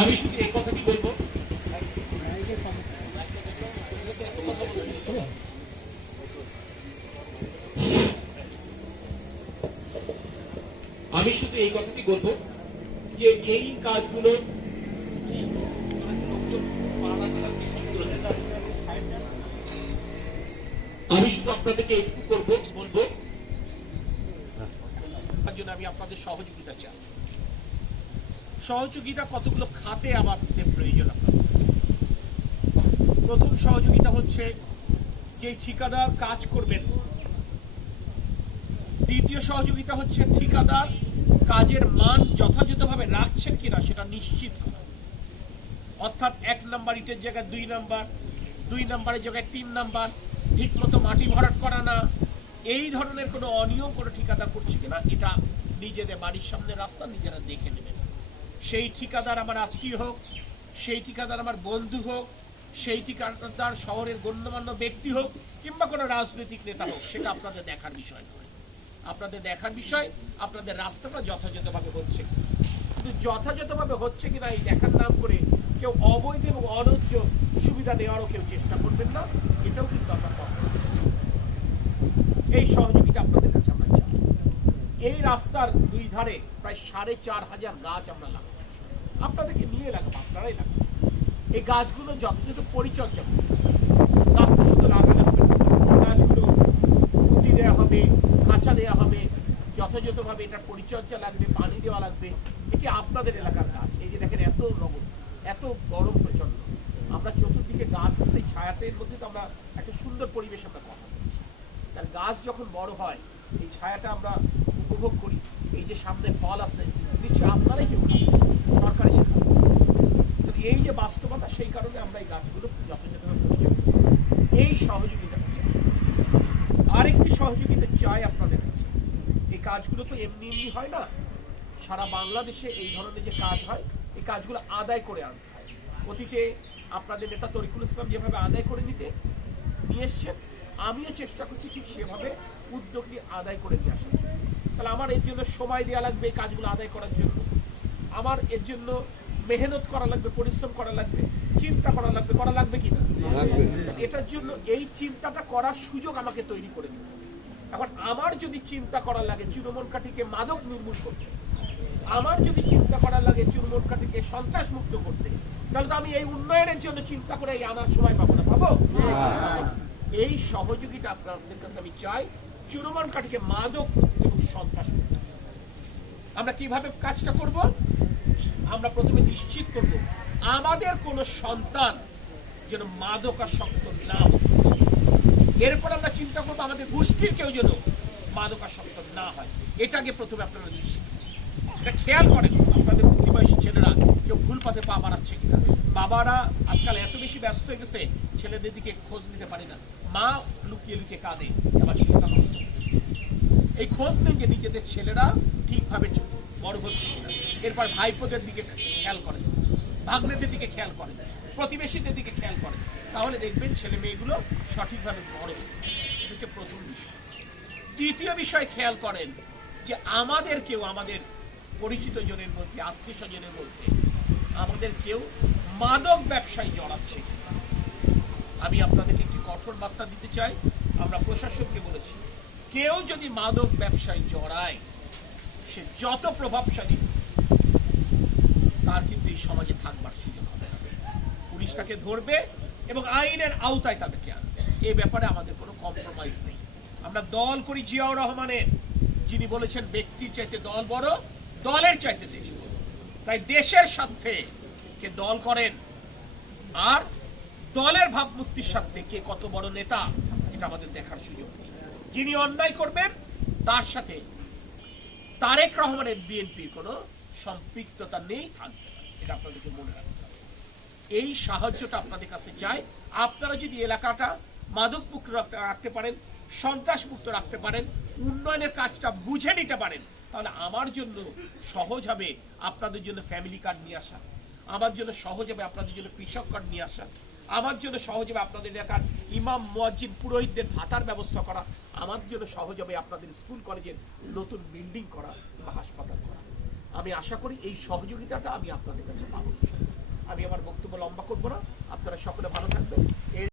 আমি শুধু এই কথাটি বলবো, আমি শুধু এই কথাটি বলবো যে এই কাজগুলো আমি শুধু আপনাদেরকে একটু করবো বলবো, তার জন্য আমি আপনাদের সহযোগিতা চাই। সহযোগিতা কতগুলো খাতে আমাদের প্রয়োজন। প্রথম সহযোগিতা হচ্ছে যে ঠিকাদার কাজ করবেন, দ্বিতীয় সহযোগিতা হচ্ছে ঠিকাদার কাজের মান যথাযথভাবে রাখছেন কিনা সেটা নিশ্চিত করা। অর্থাৎ 1 নাম্বার ইটের জায়গায় 2 নাম্বার, 2 নাম্বারের জায়গায় 3 নাম্বার, ঠিক মতো মাটি ভরাট করা না, এই ধরনের কোনো অনিয়ম কোনো ঠিকাদার করছে কিনা এটা নিজেদের বাড়ির সামনে রাস্তা নিজেরা দেখে নেবেন। সেই ঠিকাদার আমার আত্মীয় হোক, সেই ঠিকাদার আমার বন্ধু হোক, সেই ঠিকাদার শহরের গণ্যমান্য ব্যক্তি হোক কিংবা কোনো রাজনৈতিক নেতা হোক, সেটা আপনাদের দেখার বিষয় নয়। আপনাদের দেখার বিষয় আপনাদের রাস্তাটা যথাযথভাবে হচ্ছে, কিন্তু যথাযথভাবে হচ্ছে কিনা এই দেখার নাম করে কেউ অবৈধ এবং অন্যায্য সুবিধা নেওয়ারও কেউ চেষ্টা করবেন না, এটাও কিন্তু আপনার কথা। এই সহযোগিতা আপনাদের কাছে আমরা চাই। এই রাস্তার 2 ধারে প্রায় 4500 গাছ আমরা লাগাবো, আপনাদেরকে নিয়ে লাগাবো, আপনারাই লাগাবো। এই গাছগুলো যথাযথ পরিচর্যা করবে, গাছটা শুধু লাগানো হবে না, গাছগুলো পুঁতি দেওয়া হবে, খাঁচা দেওয়া হবে, যথাযথভাবে এটার পরিচর্যা লাগবে, পানি দেওয়া লাগবে। এটি আপনাদের এলাকার গাছ। এই যে দেখেন এত রকম, এত গরম প্রচন্ড, আমরা চতুর্দিকে গাছ আছে, ছায়াতের মধ্যে তো আমরা একটা সুন্দর পরিবেশ আমরা কথা বলছি। তার গাছ যখন বড় হয় এই ছায়াটা আমরা উপভোগ করি। এই যে সামনে ফল আছে নিশ্চয়ই আপনারাই কেউ সরকার এসে খাবে। এই যে বাস্তবতা, সেই কারণে আমরা এই গাছগুলো যথাযথভাবে পরিচর্যা করি। এই সহযোগিতা চাই। আরেকটি সহযোগিতা চাই আপনাদের কাছে। এই কাজগুলো তো এমনি এমনি হয় না, সারা বাংলাদেশে এই ধরনের যে কাজ হয় এই কাজগুলো আদায় করে আনতে হয়। অতীতে আপনাদের নেতা তরিকুল ইসলাম যেভাবে আদায় করে নিয়ে এসছেন, আমিও চেষ্টা করছি ঠিক সেভাবে উদ্যোগ নিয়ে আদায় করে নিয়ে আসার জন্য। তাহলে আমার এর জন্য সময় দেওয়া লাগবে এই কাজগুলো আদায় করার জন্য, আমার এর জন্য মেহনত করা লাগবে, পরিশ্রম করা লাগবে, চিন্তা করা লাগবে কিনা? এটার জন্য এই চিন্তাটা করার সুযোগ আমাকে তৈরি করে দিতে হবে। এখন আমার যদি চিন্তা করা লাগে চুরমনকাঠিকে মাদক নির্মূল করতে, আমার যদি চিন্তা করা লাগে চুরমনকাঠিকে সন্ত্রাস মুক্ত করতে, তাহলে তো আমি এই উন্নয়নের জন্য চিন্তা করে এই আনার সময় পাবো না, পাবো? এই সহযোগিতা আপনাদের কাছে আমি চাই, চুরমনকাঠিকে মাদক মুক্ত এবং সন্ত্রাস মুক্ত। আমরা কিভাবে কাজটা করব? আমরা প্রথমে নিশ্চিত করব আমাদের কোনো সন্তান যেন মাদকাসক্ত না হয়। এরপর আমরা চিন্তা করবো আমাদের গোষ্ঠীর কেউ যেন মাদকাসক্ত না হয়। এটাকে প্রথমে আপনারা নিশ্চিত, এটা খেয়াল করেন আপনাদের প্রতিবয়সী ছেলেরা কেউ ভুল পথে পা বাড়াচ্ছে কিনা। বাবারা আজকাল এত বেশি ব্যস্ত হয়ে গেছে ছেলেদের দিকে খোঁজ নিতে পারে না, মা লুকিয়ে লুকিয়ে কাঁদে, আবার চিন্তা নষ্ট। এই খোঁজ নেই যে নিজেদের ছেলেরা ঠিকভাবে বড় হচ্ছে কিনা। এরপর ভাইপোদের দিকে খেয়াল করেন, ভাগ্নেদের দিকে খেয়াল করেন, প্রতিবেশীদের দিকে খেয়াল করেন, তাহলে দেখবেন ছেলে মেয়েগুলো সঠিকভাবে বড় হবে। এটা হচ্ছে প্রথম বিষয়। দ্বিতীয় বিষয় খেয়াল করেন যে আমাদের কেউ, আমাদের পরিচিত জনের মধ্যে, আত্মীয় স্বজনের মধ্যে আমাদের কেউ মাদক ব্যবসায় জড়াচ্ছে। আমি আপনাদেরকে একটি কঠোর বার্তা দিতে চাই। আমরা প্রশাসনকে বলেছি, কেউ যদি মাদক ব্যবসায় জড়ায় সে যত প্রভাবশালী তার কিন্তু এই সমাজে থাকবার সুযোগ হবে না। পুলিশ তাকে ধরবে এবং আইনের আওতায় তাদেরকে আনবে। এই ব্যাপারে আমাদের কোনো কম্প্রোমাইজ নেই। আমরা দল করি জিয়াউর রহমানের, যিনি বলেছেন ব্যক্তির চাইতে দল বড়, দলের চাইতে দেশ বড়। তাই দেশের স্বার্থে কে দল করেন আর দলের ভাবমূর্তির স্বার্থে কে কত বড় নেতা, এটা আমাদের দেখার সুযোগ নেই। যিনি অন্যায় করবেন তার সাথে তারেক রহমানের বিএনপির কোনো সম্পৃক্ততা নেই, থাকবে না। এটা আপনাদেরকে মনে রাখতে হবে। এই সাহায্যটা আপনাদের কাছে চাই। আপনারা যদি এলাকাটা মাদক মুক্ত রাখতে পারেন, সন্ত্রাস মুক্ত রাখতে পারেন, উন্নয়নের কাজটা বুঝে নিতে পারেন, তাহলে আমার জন্য সহজ হবে আপনাদের জন্য ফ্যামিলি কার্ড নিয়ে আসা, আমার জন্য সহজ হবে আপনাদের জন্য কৃষক কার্ড নিয়ে আসা, আমার জন্য সহজ হবে আপনাদের এলাকার ইমাম মুয়াজ্জিন পুরোহিতদের ভাতার ব্যবস্থা করা, আমার জন্য সহজ হবে আপনাদের স্কুল কলেজের নতুন বিল্ডিং করা বা হাসপাতাল করা। আমি আশা করি এই সহযোগিতাটা আমি আপনাদের কাছে পাবো। আমি আমার বক্তব্য লম্বা করবো না, আপনারা সকলে ভালো থাকবেন।